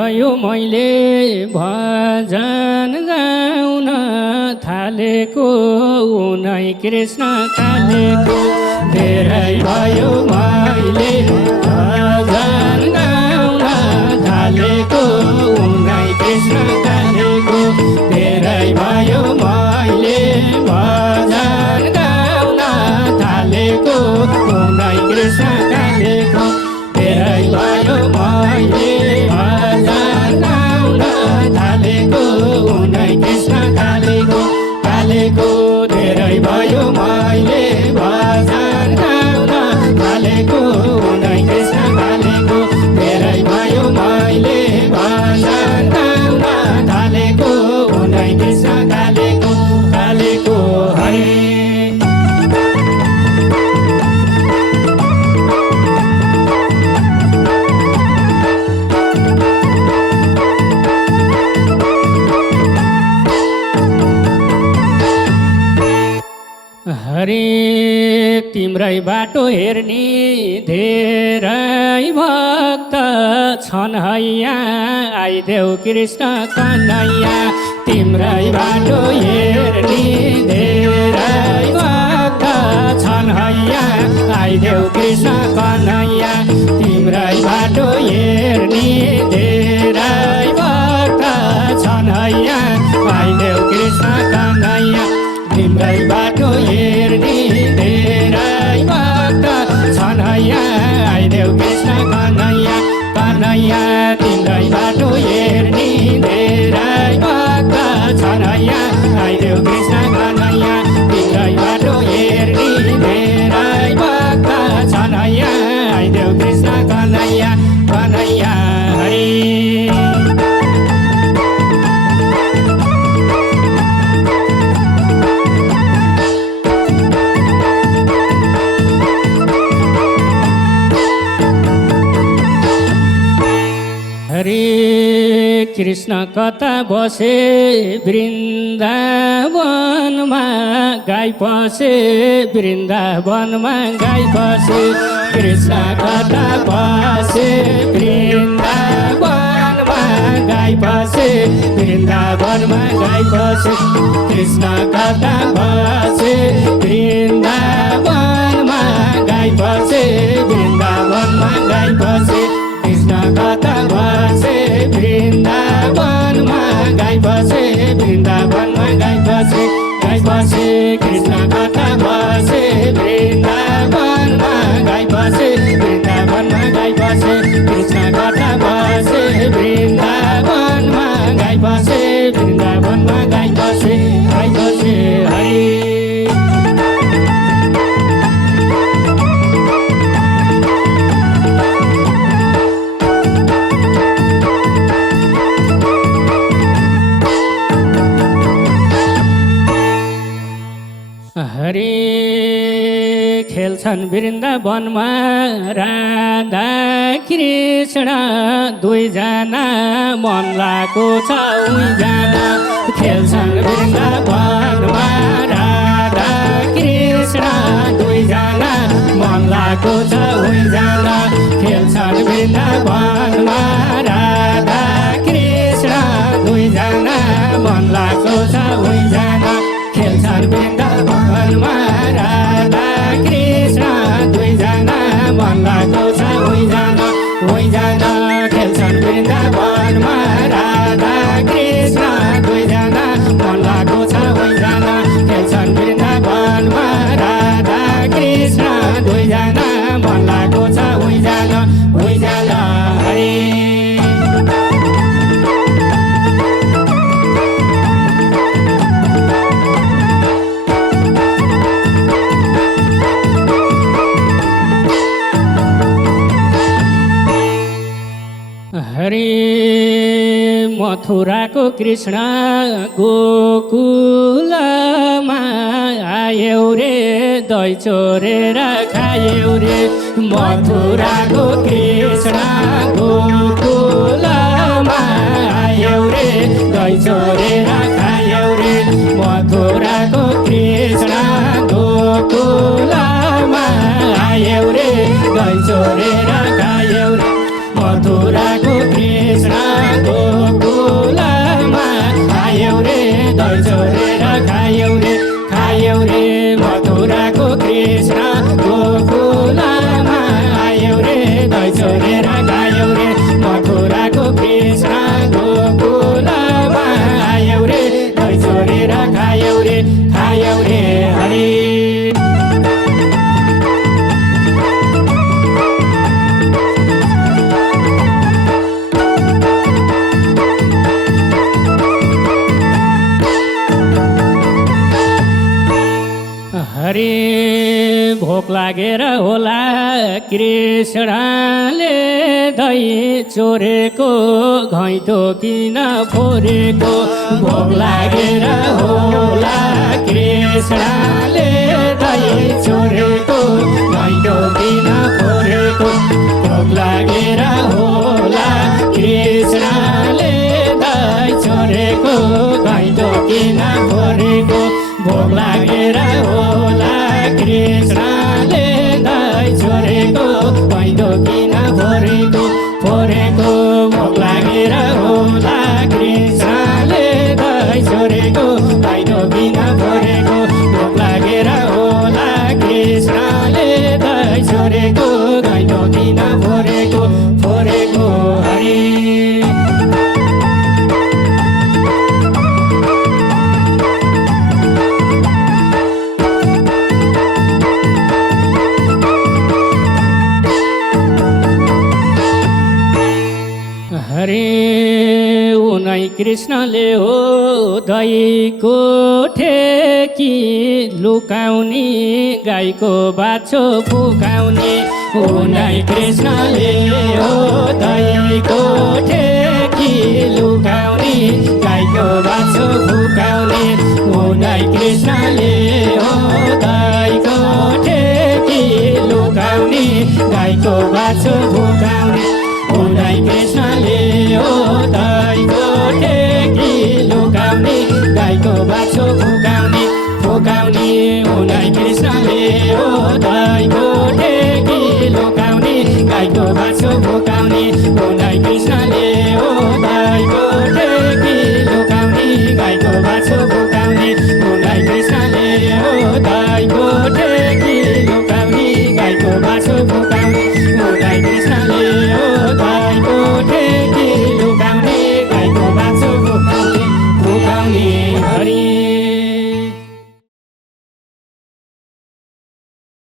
भयो मैले भजन गाउन थालेको उनै कृष्ण कालेको धेरै भयो मैले भजन गाउन थालेको उनै कृष्ण कालेको धेरै भयो मैले भजन गाउन थालेको उनै कृष्ण कालेको धेरै भयो मैले भजन गाउन थालेको उनै कृष्ण कालेको कालेको धेरै भयो मैले भजन गाउन थालेको उनै कृष्ण कालेको धेरै भयो मैले भजन गाउन थालेको उनै कृष्ण कालेको कालेको हरे हरे तिम्रै बाटो हेर्ने धेरै भक्त छन् हैया आइदेऊ कृष्ण कन्हैया तिम्रै बाटो हेर्ने धेरै भक्त छन् हैया आइदेऊ कृष्ण कन्हैया तिम्रै बाटो हेर्ने धेरै भक्त छन् हैया आइदेऊ कृष्ण कन्हैया तिम्रै बाटो हेर्ने धेरै भक्त छन् हैया आइदेऊ कृष्ण कन्हैया कन्हैया तिम्रै बाटो हेर्ने धेरै भक्त छन् हैया आइदेऊ कृष्ण कन्हैया तिम्रै बाटो हेर्ने धेरै भक्त छन् हैया आइदेऊ कृष्ण कन्हैया कन्हैया हरे हरे कृष्ण कता बसे वृन्दावनमा गाई पसे वृन्दावनमा गाई पसे कृष्ण कता बसे वृन्दावनमा गाई पसे वृन्दावनमा गाई पसे कृष्ण कता बसे वृन्दावनमा गाई पसे वृन्दावनमा गाई पसे कृष्ण कता बसे वृन्दावनमा गाई बसे वृन्दावनमा गाई बसे कृष्ण कता बसे वृन्दावनमा गाई बसे वृन्दावनमा गाई बसे कृष्ण कता बसे वृन्दावनमा गाई बसे वृन्दावनमा गाई बसे हरे हरे खेल्छन् वृन्दावनमा राधा कृष्ण दुईजना मन लागेको छ उहीजना खेल्छन् वृन्दावनमा राधा कृष्ण दुईजना मन लागेको छ उहीजना खेल्छन् वृन्दावनमा राधा कृष्ण दुईजना मन लागेको छ उहीजना खेल्छन् वृन्दावनमा राधा कृष्ण दुईजना मन लागेको छ उहीजना खेल्छन् वृन्दावनमा राधा कृष्ण दुईजना मन लागेको छ उहीजना खेल्छन् वृन्दावनमा राधा कृष्ण दुईजना मन लागेको छ उहीजना हरे हरे मथुराको कृष्ण गोकुलमा आयौ रे दही चोरेर खायौ रे मथुराको कृष्ण गोकुलमा आयौ रे दही चोरेर खायौ रे मथुराको कृष्ण गोकुलमा आयौ रे दही चोरेर खायौ रे मथुराको कृष्ण लागेर होला कृष्णले दही चोरेको घैँटो किन फोरेको भोग लागेर होला कृष्णले दही चोरेको घैँटो किन फोरेको भोग लागेर होला कृष्णले दही चोरेको घैँटो किन फोरेको भोग लागेर होला कृष्णले दही चोरेको घैँटो किन फोरेको फोरेको भोग लागेर होला कृष्णले दही चोरेको घैँटो किन फोरेको भोग लागेर होला कृष्णले दही चोरेको घैँटो किन फोरेको फोरेको हरि हरे उनै कृष्णले हो दहीको ठेकी लुकाउने गाईको बाछो फुकाउने उनै कृष्णले हो दहीको ठेकी लुकाउने गाईको बाछो फुकाउने उनै कृष्णले हो दहीको ठेकी लुकाउने गाईको बाछो